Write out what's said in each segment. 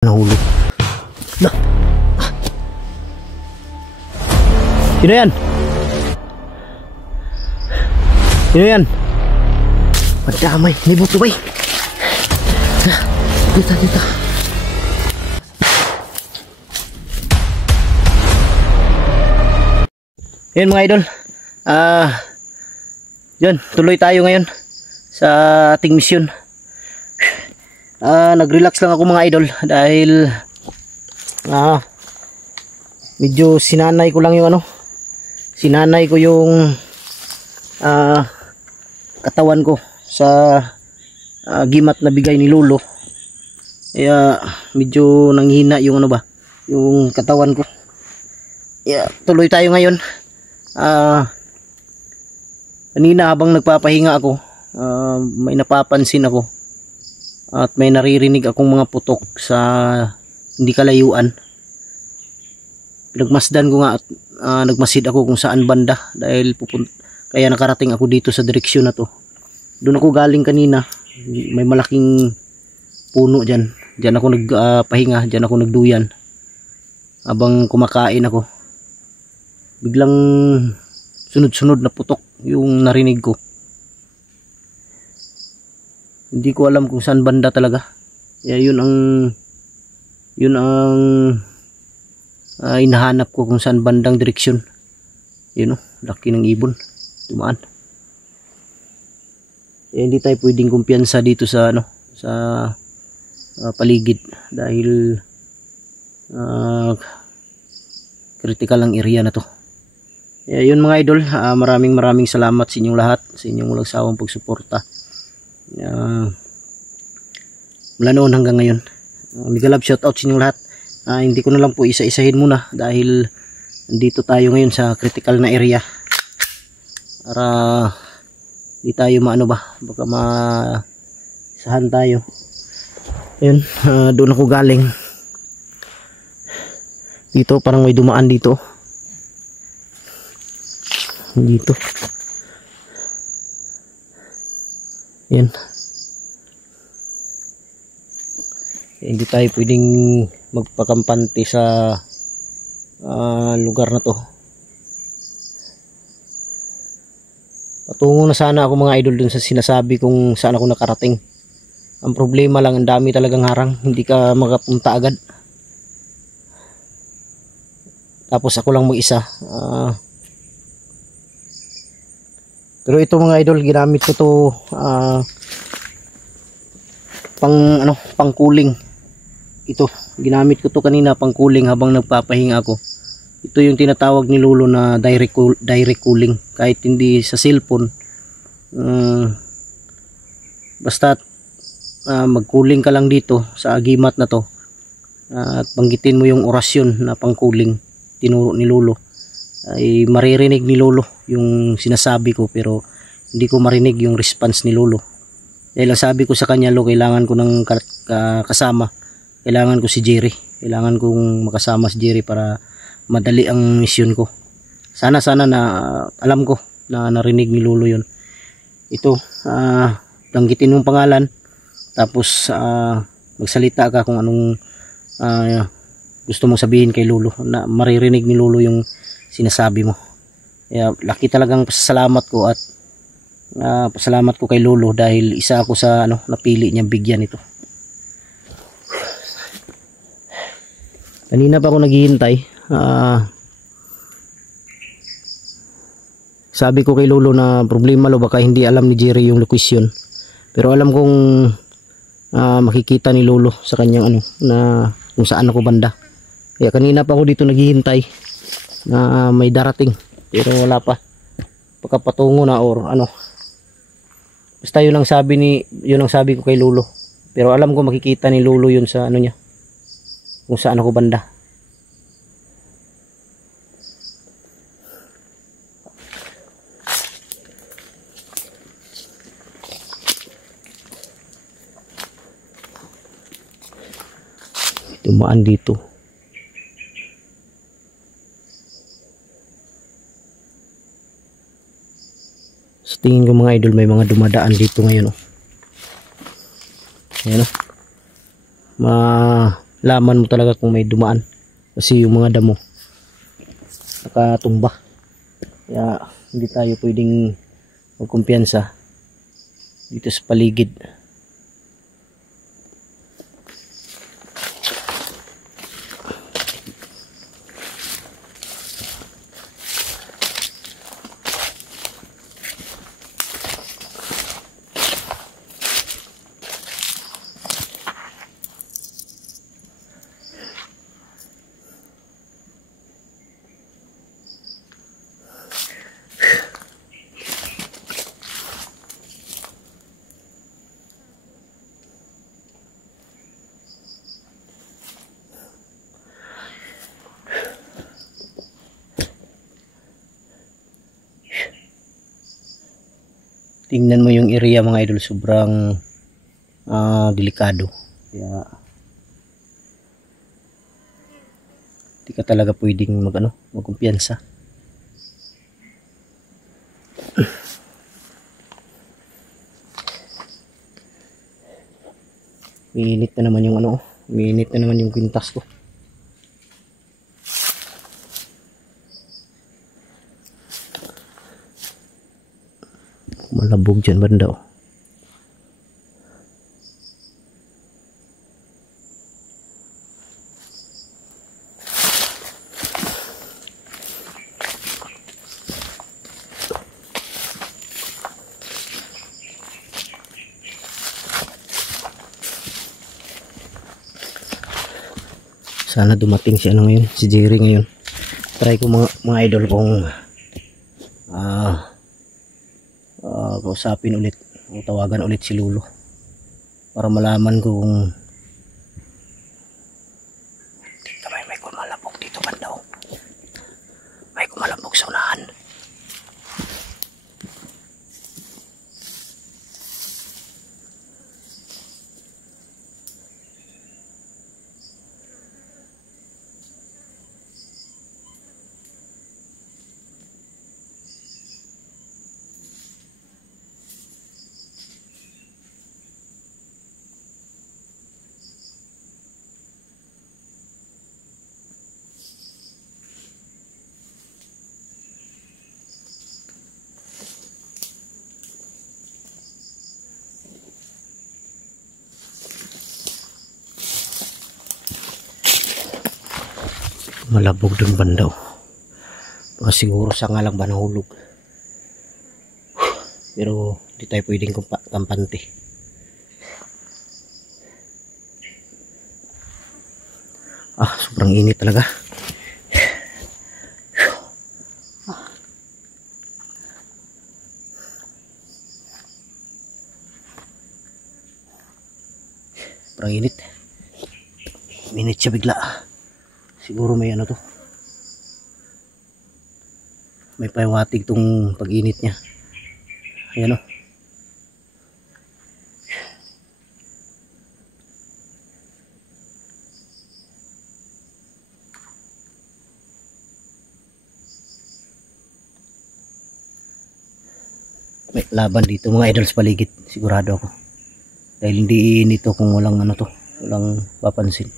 Nahulog. Nah. Sino yan? Sino yan? Madamay. May buto ba eh? Dito. Yan mga idol. Yan. Tuloy tayo ngayon sa ating misyon. Nag-relax lang ako mga idol dahil medyo sinanay ko lang yung sinanay ko yung katawan ko sa gimat na bigay ni Lolo. Kaya medyo nanghina yung yung katawan ko. Kaya tuloy tayo ngayon. Kanina habang nagpapahinga ako, may napapansin ako at may naririnig akong mga putok sa hindi kalayuan. Pinagmasdan ko nga at nagmasid ako kung saan banda dahil kaya nakarating ako dito sa direksyon na to. Doon ako galing kanina. May malaking puno dyan. Dyan ako nagpahinga, dyan ako nagduyan habang kumakain ako. Biglang sunod-sunod na putok yung narinig ko. Hindi ko alam kung saan banda talaga. Kaya yun ang hinahanap ko kung saan bandang direksyon. Yun laki ng ibon. Dumaan. Kaya hindi tayo pwedeng kumpiyansa dito sa sa paligid dahil critical ang area na to. Kaya yun mga idol, maraming salamat sa inyong lahat, sa inyong walang sawang pagsuporta. Mula noon hanggang ngayon. Mega love shoutout sa inyong lahat. Hindi ko na lang po isa-isahin muna dahil dito tayo ngayon sa critical na area para di tayo baka maasahan tayo. Ayun, doon ako galing. Dito parang may dumaan dito. Dito. Yan. Hindi tayo pwedeng magpakampante sa lugar na to. Patungo na sana ako mga idol dun sa sinasabi kung saan ako nakarating. Ang problema lang, ang dami talagang harang. Hindi ka makapunta agad. Tapos ako lang mag-isa. Pero ito mga idol, ginamit ko to pang cooling. Ito, ginamit ko to kanina pang cooling habang nagpapahinga ako. Ito yung tinatawag ni Lolo na direct cooling. Kahit hindi sa cellphone, basta mag-cooling ka lang dito sa agimat na to at banggitin mo yung orasyon na pang cooling tinuro ni Lolo, ay maririnig ni Lolo yung sinasabi ko pero hindi ko marinig yung response ni Lolo. Dahil ang sabi ko sa kanya, Lo, kailangan ko ng kasama. Kailangan ko si Jerry. Kailangan kong makasama si Jerry para madali ang misyon ko. Sana na alam ko na narinig ni Lolo yun. Ito, banggitin mong pangalan. Tapos magsalita ka kung anong gusto mong sabihin kay Lolo. Na maririnig ni Lolo yung sinasabi mo. Kaya laki talagang pasalamat ko at pasalamat ko kay Lolo dahil isa ako sa napili niyang bigyan ito. Kanina pa ako naghihintay. Sabi ko kay Lolo na problema, Lo, baka hindi alam ni Jerry yung location. Pero alam kong makikita ni Lolo sa kanyang na kung saan ako banda. Kaya kanina pa ako dito naghihintay na may darating. Pero wala pa. Pagkapatungo na or basta yun ang sabi ko kay Lolo. Pero alam ko makikita ni Lolo yun sa niya. Kung saan ako banda. Dumaan dito. Sa tingin ko mga idol, may mga dumadaan dito ngayon. Ayan Laman mo talaga kung may dumaan. Kasi yung mga damo nakatumba. Kaya hindi tayo pwedeng magkumpiyansa dito sa paligid. Tingnan mo yung area mga idol, sobrang delikado. Kaya di ka talaga pwedeng magkumpiyansa. Umiinit na naman yung umiinit na naman yung kwintas ko. Malabog dyan banda oh. Sana dumating si ngayon, si Jerry ngayon. Try ko mga idol kung kausapin ulit o tawagan ulit si Lulo para malaman ko kung dito may kumalabog dito banda oh. May kumalabog sa unahan. Malabog dun banda oh. Baka siguro sa nga lang ba nahulog. Pero di tayo pwedeng kampante. Sobrang init talaga. Sobrang init. Init siya bigla. Siguro may to. May pahiwatig tong pag-init niya. Ayan oh. May laban dito mga idol sa paligid. Sigurado ako. Dahil hindi nito kung walang walang papansin.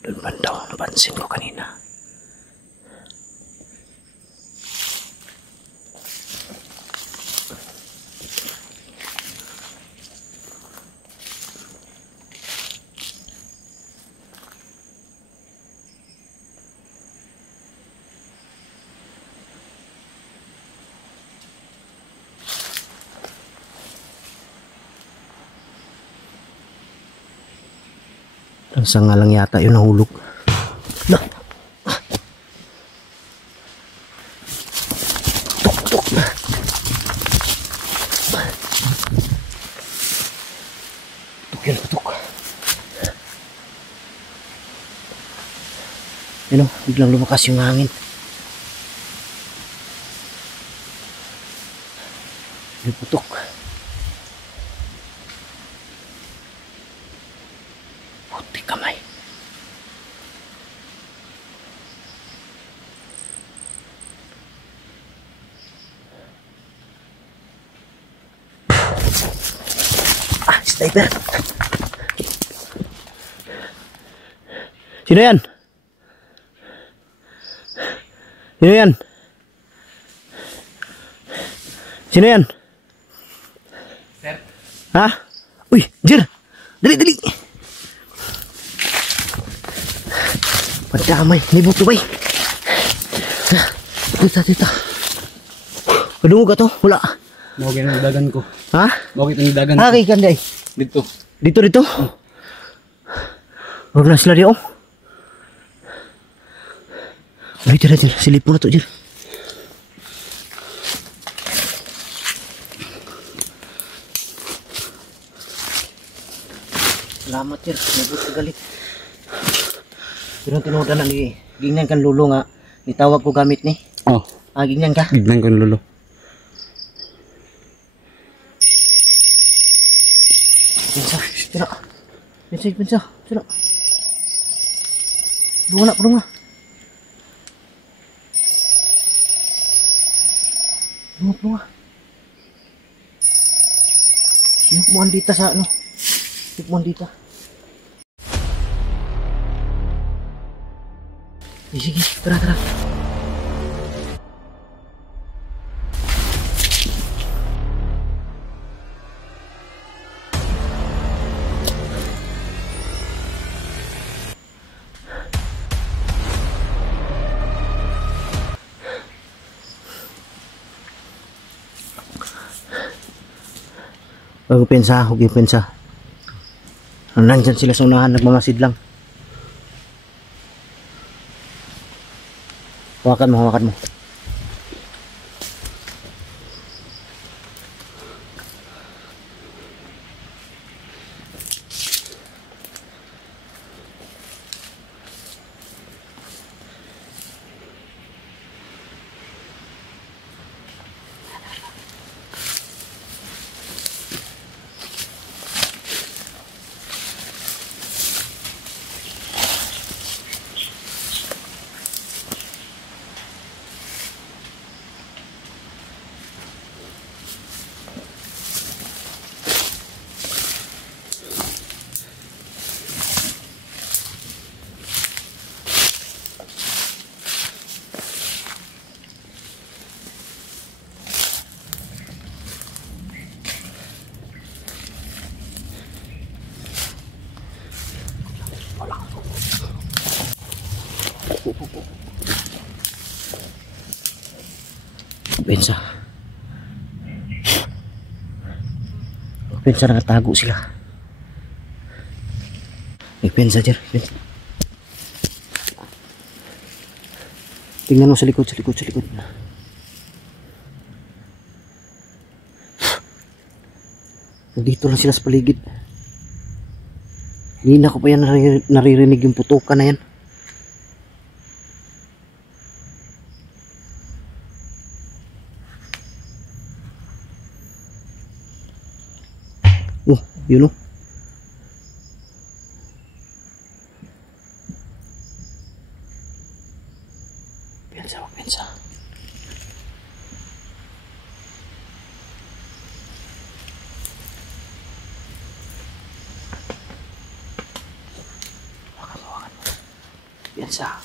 Doon banda, napansin ko kanina. Sa nga lang yata yun nahulog. Tuk. Tuk. Ano, biglang lumakas yung hangin. May putok. Puti kamay. Sniper. Sino yan? Sino yan? Sino yan? Sir? Ha? Uy, Jer! Dali, dali! Padamay, may buto bay. Dito, dito. Kadungo ka to? Wala. Bakit ang dagan ko? Ha? Bakit ang dagan ko? Kay kanday. Dito. Dito, dito. Huwag na sila di, oh. Ay, tira, tira. Silip mo na to, Jer. Salamat, Jer. Nabot ka galit. Pero tinudan na ni gingnan kan lulo nga. Nitawag ko gamit ni. Oh. Gingnan ka. Gignan ko yung lolo. Pinsa. Tira. Pinsa, pinsa. Tira. Bunga na, bunga. Bunga, bunga. Yung puandita sa ano. Yung puandita. Sige, tara, tara. Huwag pensa, huwag yung pensa. Nandyan sila sa unahan, nagmamasid lang. Hawakan mo, hawakan mo. Pensa. Pensa nakatago sila. Pensa, Jer. Pensa. Tingnan mo sa likod, sa likod, sa likod. Nandito lang sila sa paligid. Hindi na ko pa yan naririnig yung putukan na yan. Oh, yun o. Pensa, pensa. Hawakan mo. Pensa.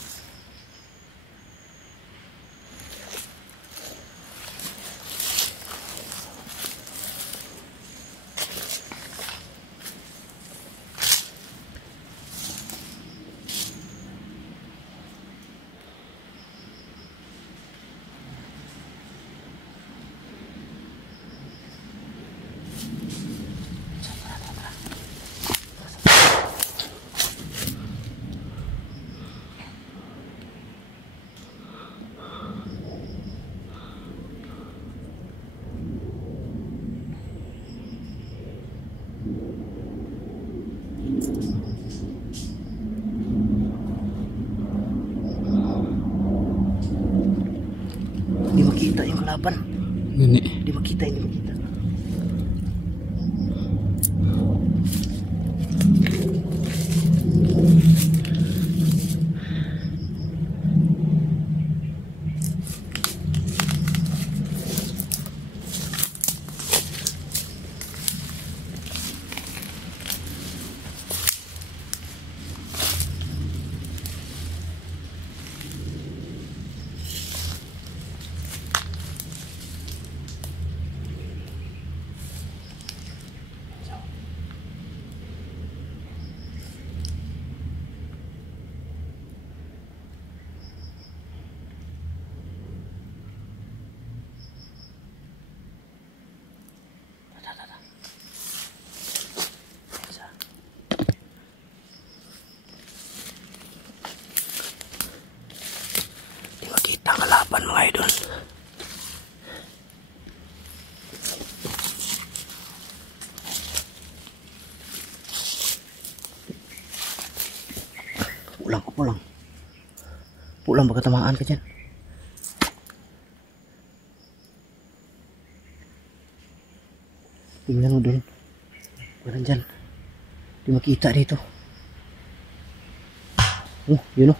Hindi makita yung kalaban. Gani. Hindi makita, hindi makita. idol. Pulang. Pulang baka tamaan ka dyan. Tingnan mo dun. Wala dyan. Di makita dito. Oh, yun o.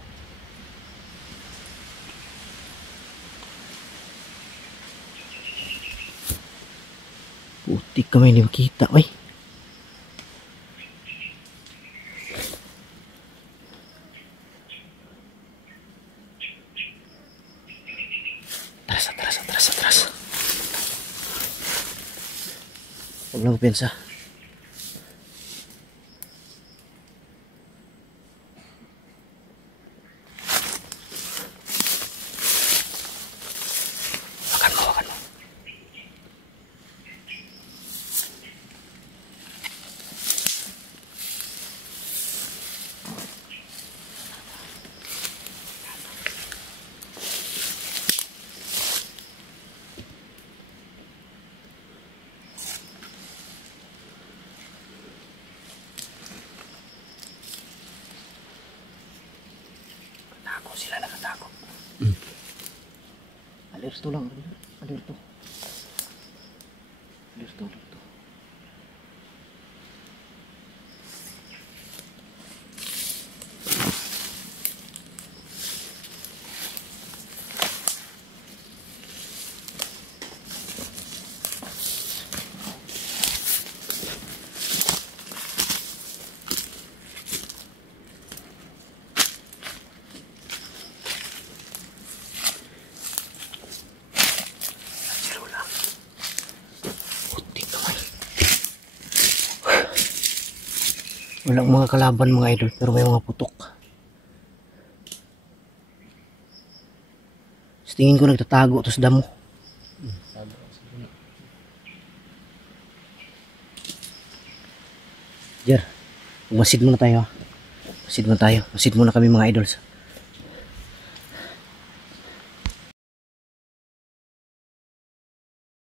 Putik kami, di makita. Ay. Atras. Huwag lang pensa. Makan mo. Sila nakatago. Alerto lang. Alerto. Walang mga kalaban mga idol, pero may mga putok. Sa tingin ko nagtatago to sa damo. Jer, masid muna tayo. Masid muna kami mga idols.